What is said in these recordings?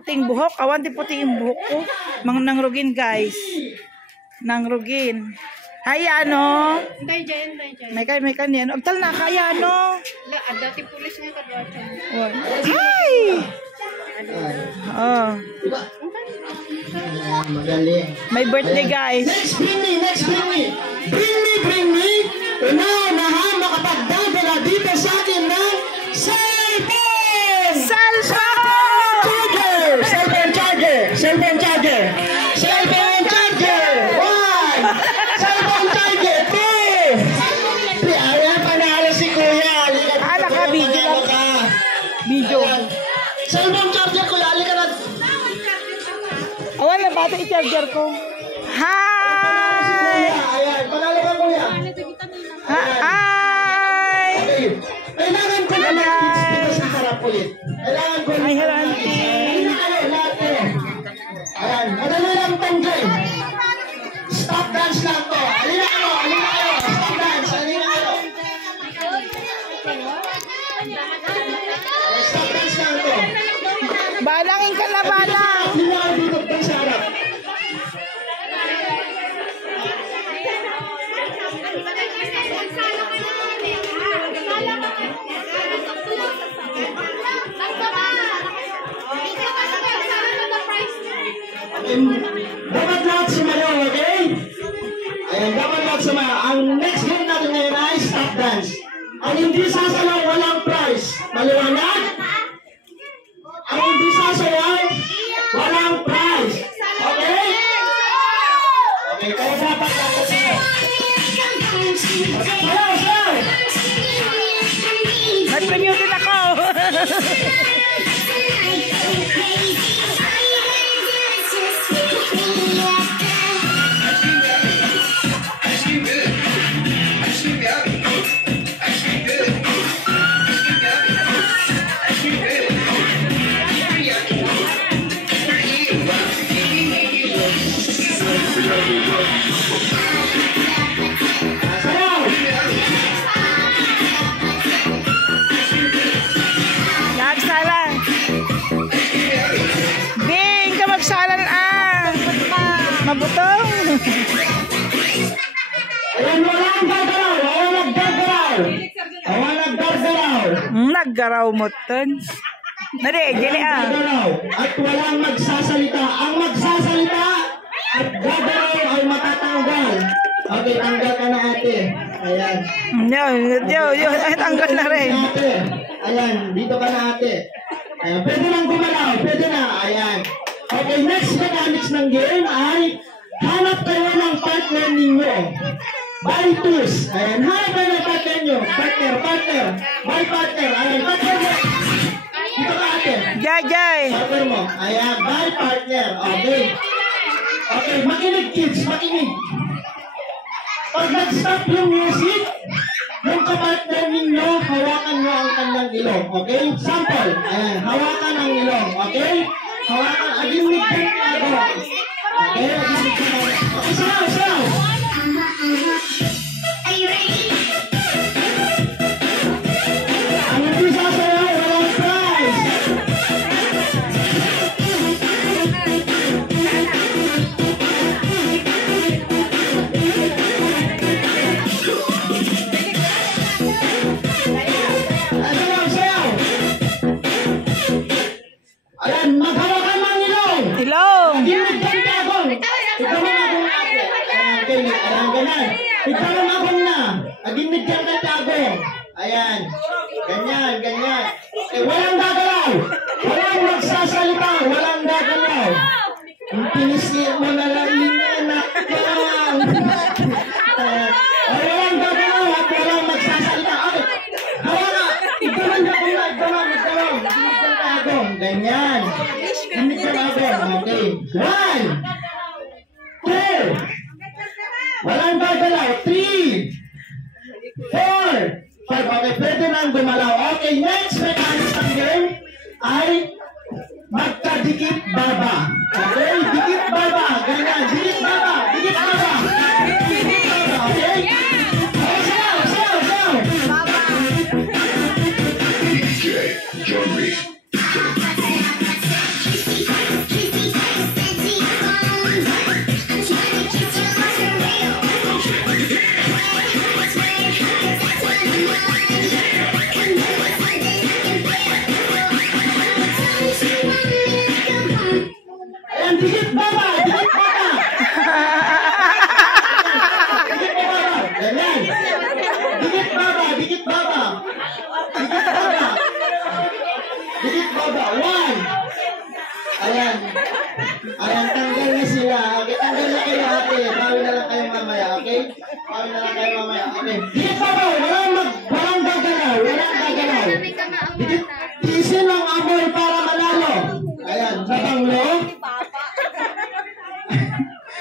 Puting buhok. Awan di puting yung buhok ko. Mang nangrugin guys. Nangrugin. Hay ano? Tay dyan. May kan yan. Agtal na kaya ano? Dati pulis nga kadwa siya. Hi! Oh. Magaling. My birthday guys. Next, bring me. Bring me. Una-unaha makapagdadala dito sa akin ng cellphone! Cellphone charger! One! Cellphone charger! Two! Ayan, panalo si Kuya. Anak ka, video lang. Video. Cellphone charger, Kuya. Halika na. Awan na bata i-charger ko. Hi! Ayan, panalo ka, Kuya. Hi! Okay. Kailangan ko na mag-tips dito sa harap ulit. Kailangan ko na. Ay, hello, auntie. Ayan, madali lang tong game. Stop dance lang to. Halina kayo. Stop dance. Halina kayo. Stop dance lang to. Balangin ka na, balang. Halina kayo dito dun sa harap. Dapat lahat sumayaw, okay? Ayan, dapat lahat sumayaw. Ang next game natin ngayon ay stop dance. Ang hindi sasayaw, walang prize. Maliwanag? Ang hindi sasayaw, walang prize. Okay? Okay, kaya dapat lahat sayaw. Sayaw! Nag-premium din ako. Nagsalan. Bing, ka magsalan Mabutong. Ayan, walang gagaraw. Naggaraw mo ton. Nari, gini At walang magsasalita. Ang magsasalita at gagaraw ay matatanggal. Okay, tanggal ka na ate. Ayan. Ay, tanggal na rin. Ayan, dito ka na ate. Ayan, pwede lang gumalaw. Pwede na. Ayan. Okay, next mechanics ng game ay hanap kayo ng partner ninyo. By twos. Ayan, hanap kayo ng partner nyo. Partner. By partner. Ayan, partner mo. Dito ka ate. Jay. Partner mo. Ayan, by partner. Okay. Okay, makinig kids. Makinig. Pag nag-stop yung music, yung kapartner ninyo, hawakan nyo ang kanyang ilong. Okay? Sample. Ayan, hawakan ang ilong. Okay? Hawakan. Agimig ka ako. Okay? Agimig ka ako. Okay, sayaw. Ang hindi sasayaw, walang prize. Ayan, maghawakan ng ilong. Agimig ka ako. Ikaw ang agong ate. Ayan, ganyan. Ikaw ang agong na. Agimig ka ako. Ayan. Ganyan. Walang gagalaw. Walang magsasalita. Walang gagalaw. Ang pinisir mo na lang anak ka. Walang gagalaw at walang magsasalita. Okay. Hawa. Ikaw ang agong. Ganyan. Agimig ka ako. Okay. 1, 2. Walang gagalaw. 3, 4, 5. Okay, pwede nang gumalaw. Okay, next mechanics ng game ay magkadikit baba. Okay, dikit baba. Ganyan, dikit baba. Okay? Sayaw. DJ Johnny. Ayan, dikit baba, dikit baba. Dikit baba. Ayan. Dikit baba, dikit baba. Dikit baba. Dikit baba. One. Ayan. Ayan, tanggal na sila. Okay, tanggal na kayo ate. Bawi na lang kayo mamaya, okay? Bawi na lang kayo mamaya, okay? Dikit baba, walang gagalaw, walang gagalaw. Dikit, tiisin ang amoy para manalo. Ayan, nabanglo.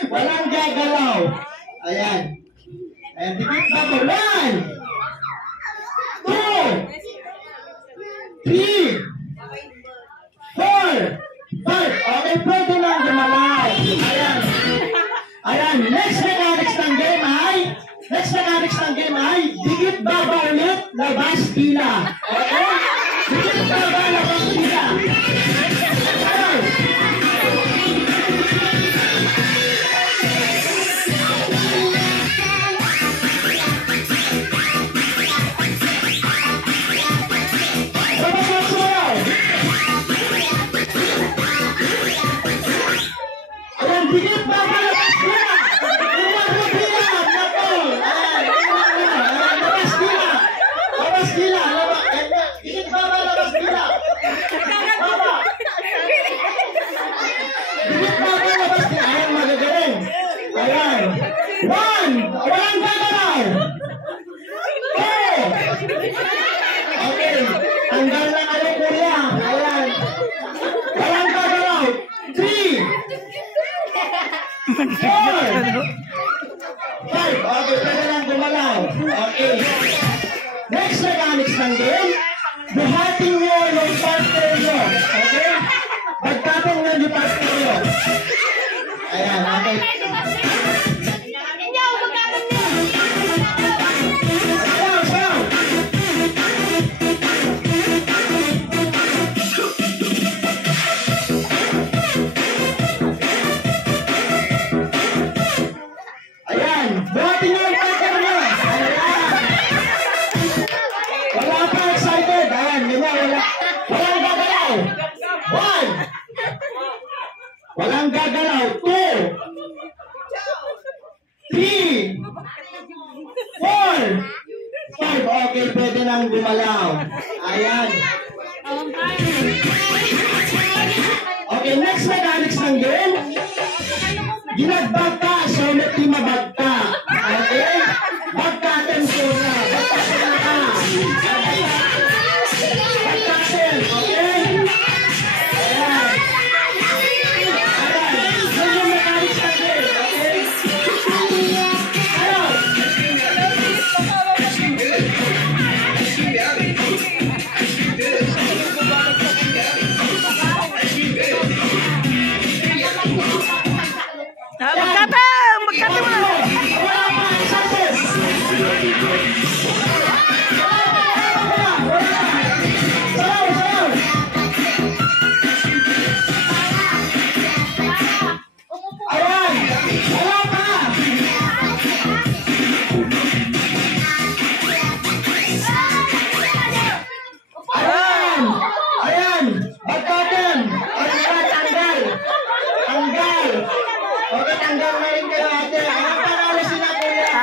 Walang gagalaw. Ayan. Ayan, dikit baba. One. Two. Three. Four. Five. Okay, pwede lang gumalaw. Ayan. Ayan, next mechanics ng game ay, dikit baba ulit, labas pila. Okay? Dikit baba, labas pila. Ayan. Ayan, dikit baba, labas pila. Labas pila, nako. Ayan, labas pila. Labas pila, dikit baba, labas pila. Baba. Dikit baba, labas pila. Ayan, magagaling. Ayan. One, walang gagalaw. Two. Okay, tanggal na kayo, kuya. Ayan. Walang gagalaw. Three. Four. Five. Okay, pwede lang gumalaw. Okay. Next mechanics ng game, buhatin nyo yung partner nyo. Okay? Pagkatong nyo yung partner nyo. Ayan, okay. Sayaw, sayaw. Ayan, buhatin nyo yung partner nyo. Ayan. Wala pa excited. Ayan, wala. Walang gagalaw. One. Walang gagalaw. Two. Three. Four. Five. Okay, pwede nang gumalaw. Ayan. Okay, next mechanics ng game. Ginagbag ka, so ulit mabag ka. Okay? Bagkaten ko na. Bagkaten ka. Bagkaten. Okay? Ayan. Ayan. Yun yung mechanics ng game. Okay? Ayan. Magkata mo na. Wala pa, excited. Sayaw, sayaw. Ayan, wala pa. Ayan, ayan, bagkaten. Ayan, tanggal. Tanggal. Okay, tanggal na rin kayo ate. Ayan, panalo sila kuya.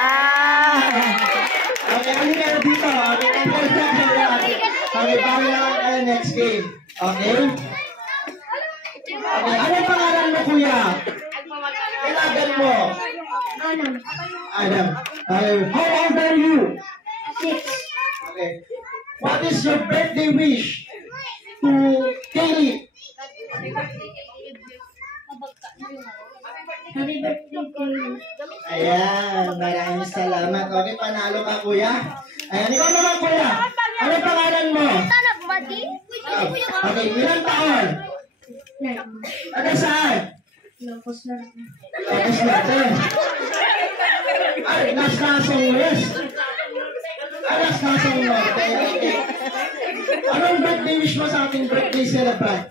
Okay, halika na dito. Okay, tanggal na kayo ate. Okay, bawi na lang kayo next game. Okay? Okay, anong pangalan mo kuya? Kailangan mo. Adam. How old are you? 6. Okay. What is your birthday wish to Kaylee? Happy birthday to you. Ayan, maraming salamat. Okay, panalo ka kuya. Ayan, ikaw naman kuya. Anong pangalan mo? Okay, ilang taon? Ano saan? Locos na. Tapos natin. Ay, last kasong west. Ay, last kasong north. Okay. Anong birthday wish mo sa ating birthday celebrant?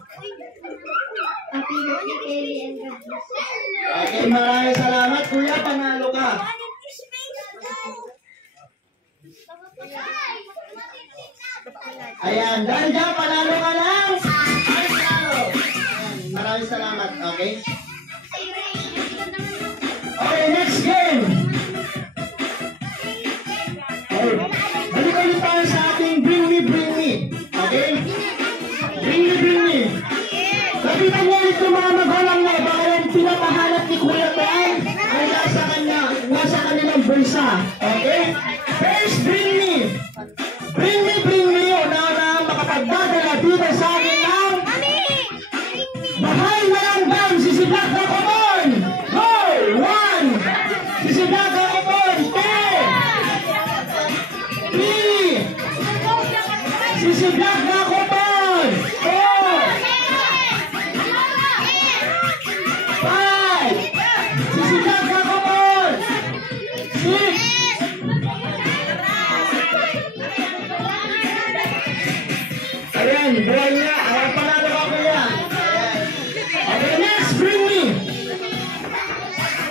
Happy birthday, Kelly, and God bless. Okay, maraming salamat kuya. Panalo ka. Ayan, dahil dyan, panalo ka lang. Ay, panalo. Ayan, maraming salamat. Okay. makita niyo yung mga magulang niya, baka yung pinapahanap ni Kuya Ben ay nasa kanilang bulsa. Okay? First, bring me. Bring me, una makapagdadala dito sa akin ng bahay na lang dam, sisiblak na kumon. Go! 1. Sisiblak na kumon. 2. 3. Sisiblak na kumon. 4. 5. Sisiblak na kumon. 6. Ayan, buhay niya. Ayan, panalo ako yan. Okay, next, bring me.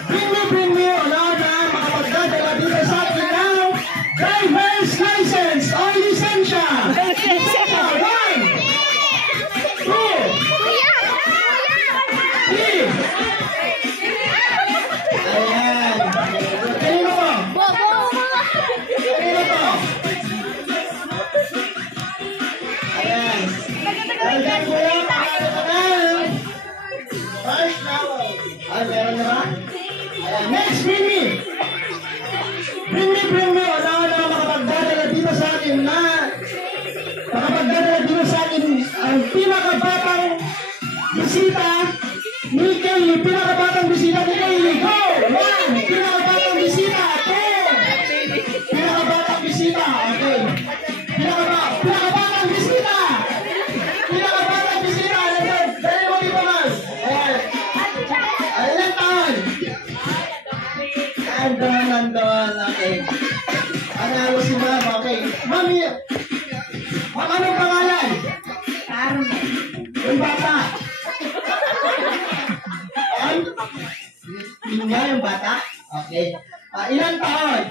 Bring me. Una, makapagdadala dito sa akin ng driver's license o lisensya. 1, 2, 3. Ayan. Kanino po? Kanino po? Ayan. Ayan, kuya, panalo ka na. First now. Ay, meron na ba? Ayan, next, bring me. Bring me. Una, makapagdadala dito sa akin na ang pinakabatang bisita ni Kaylee. Pinakabatang bisita ni Kaylee. Go! 1. Pinakabatang bisita. 2. Pinakabatang bisita. Okay. Pinakabatang bisita. Pinakabatang bisita. Dali mo dito, mas. Ayan. Ilan taon? Nandun. Okay. Analo si Ma'am. Okay. Mami, anong pangalan? Yung bata. Yun nga yung bata? Okay. Ilan taon?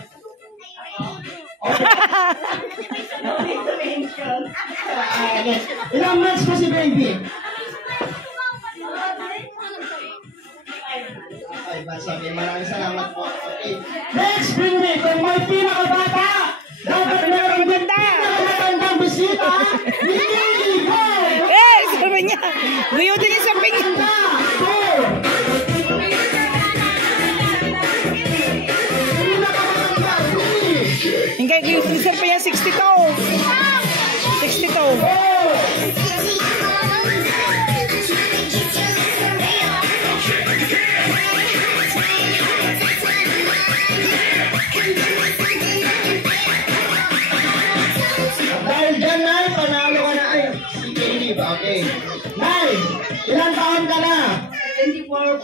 Okay. Ilang months po si baby? Okay, sabi, maraming salamat po. Okay. Next, bring me. Kung may pinakabata, dapat meron din pinakamatandang bisita. Hindi! Go! Sabi niya, guyo din yung samping. Hingga guyo din yung samping yan, 62. 62. Dahil dyan, Nay, panalo ka na. Ay, si Kaylee ba? Okay. Nay, ilang taon ka na? 24.